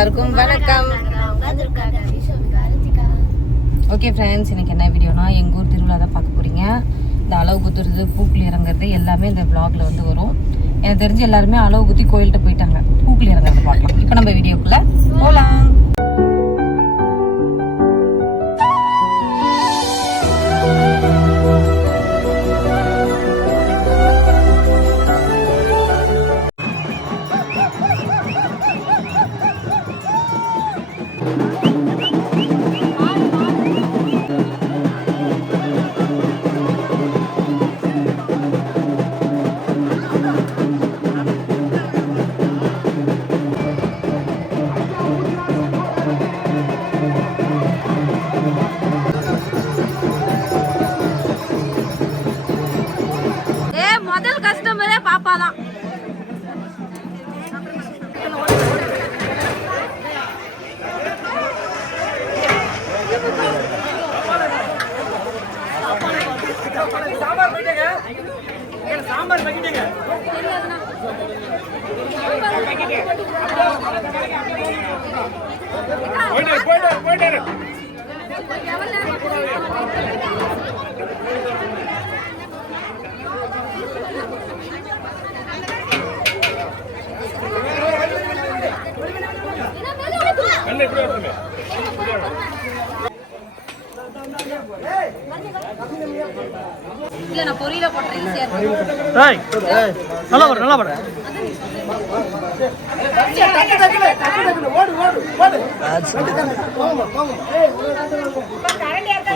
எல்லாருக்கும் வணக்கம். Okay friends, எனக்கு என்ன வீடியோனா எங்கள் ஊர் திருவிழா தான் பார்க்க போகிறீங்க. இந்த அளவு குத்துறது, பூக்குழி இறங்குறது எல்லாமே இந்த vlogல வந்து வரும். எனக்கு தெரிஞ்சு எல்லாருமே அளவு குத்தி கோயில்கிட்ட போயிட்டாங்க. பூக்குழி இறங்குறது பார்க்கலாம். இப்போ நம்ம வீடியோக்குள்ளே போகலாம். முதல் கஸ்டமரே பாப்பா தான். சாம்பார் பக்கிட்டீங்க போயிட்டாரு. இல்ல நான் பொரியல போட்டேன் ஈஸியா இருக்கு. நல்லா வர நல்லா வர ஓடு ஓடு ஓடு கரண்ட் ஏர்தா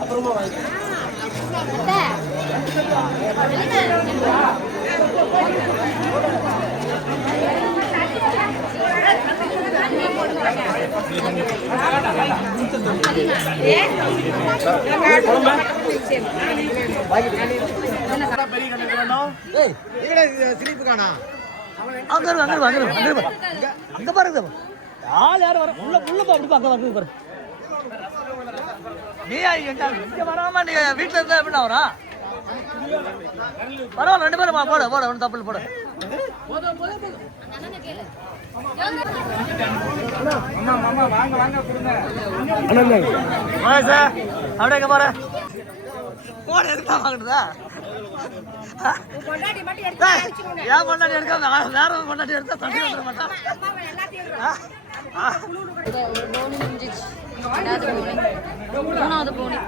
அப்புறமா அங்க பாருங்க ஆள் யாரும் வர உள்ள உள்ள போ. அப்படி அங்க வந்து பாரு. நீ இங்க வராம நீ வீட்டுல இருந்தா எப்படின்னா வரா? பரவாயில்ல, ரெண்டு பேரும் போட போட ஒன்றும் தப்பு போட. அப்படியே பாரு போட எதுக்கா வாங்கினதா? ஏன் பொண்டாட்டி எடுக்க வேற பொண்டாட்டி எடுத்தா தண்ணி வந்துட மாட்டான். மூணாவது போனி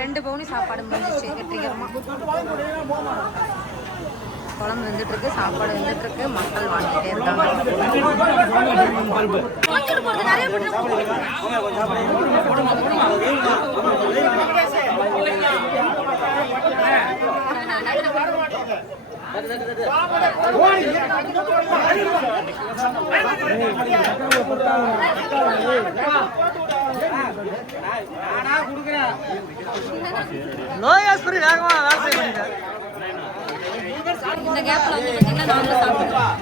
ரெண்டு பவுனி சாப்பாடு முடிஞ்சிச்சு. வெற்றிகரமா குழம்பு வந்துட்டு இருக்கு, சாப்பாடு வந்துட்டு இருக்கு, மக்கள் வாங்கிட்டே இருக்காங்க. இந்த கேப்ல வந்து பார்த்தீங்கன்னா நாங்களும் சாப்பிடுவோம்.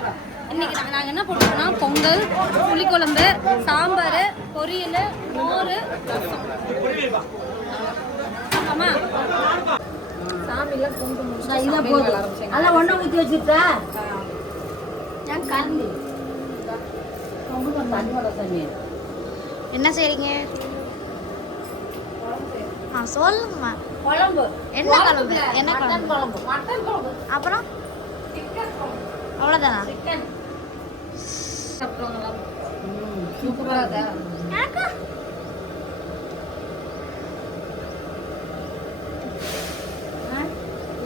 இன்னைக்கு நாங்கள் என்ன போட்டுருக்கோம்னா பொங்கல், புளிக்குழம்பு, சாம்பார், பொரியல், மோர், ரசம். ஆமா சாமிலாம் பொங்கு முடிச்சு அதெல்லாம் ஒன்றும் ஊற்றி வச்சுட்டா ஏன் கரண்டி என்ன செய்றீங்க? சொல்லுங்கம்மா. குழம்பு என்ன குழம்பு? என்ன குழம்பு? குழம்பு, மட்டன் குழம்பு, அப்புறம் அவ்வளோதானா? சிக்கன் சாப்பிடுவாங்களா? சூப்பரா இருக்கா?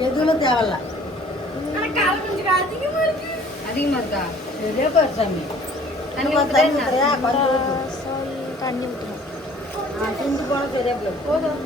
எதுவும் தேவையில்ல. அதிகமா இருக்கா? சாமி தண்ணி ஊற்றணும். செஞ்சு போன சரியா போதும்.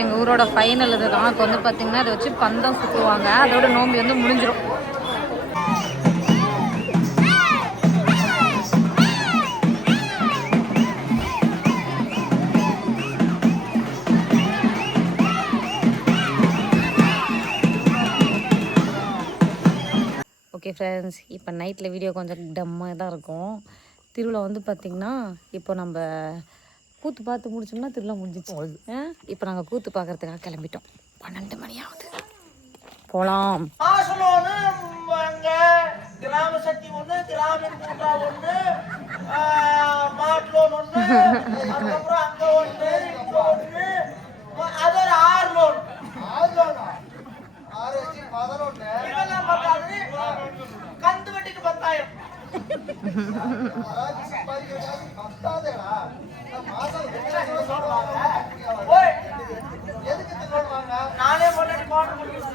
எங்கள் ஊரோட ஃபைனல் இதுதான். இப்போ வந்து பார்த்தீங்கன்னா அதை வச்சு பந்தம் சுற்றுவாங்க. அதோட நோம்பி வந்து முடிஞ்சிடும். ஓகே ஃப்ரெண்ட்ஸ், இப்போ நைட்டில் வீடியோ கொஞ்சம் டம்மாக தான் இருக்கும். திருவிழா வந்து பார்த்திங்கன்னா இப்போ நம்ம கூத்து பார்த்து முடிச்சோம்னா திருவிழா முடிஞ்சிச்சு. இப்போ நாங்கள் கூத்து பார்க்கறதுக்காக கிளம்பிட்டோம். 12 மணி ஆகுது. போகலாம். கிராம சக்தி ஒன்று, கிராமின் கூட்டா ஒன்று, மாட்டு லோன் ஒன்று, அதுக்கப்புறம் அங்கே ஒன்று, இங்கே ஒன்று, அது ஒரு 6 லோன். 6 லோனா? 6 வச்சு 11. இதெல்லாம் பார்த்தாது கந்து வட்டிக்கு 10,000. நானே பொண்ணு போட முடியும்.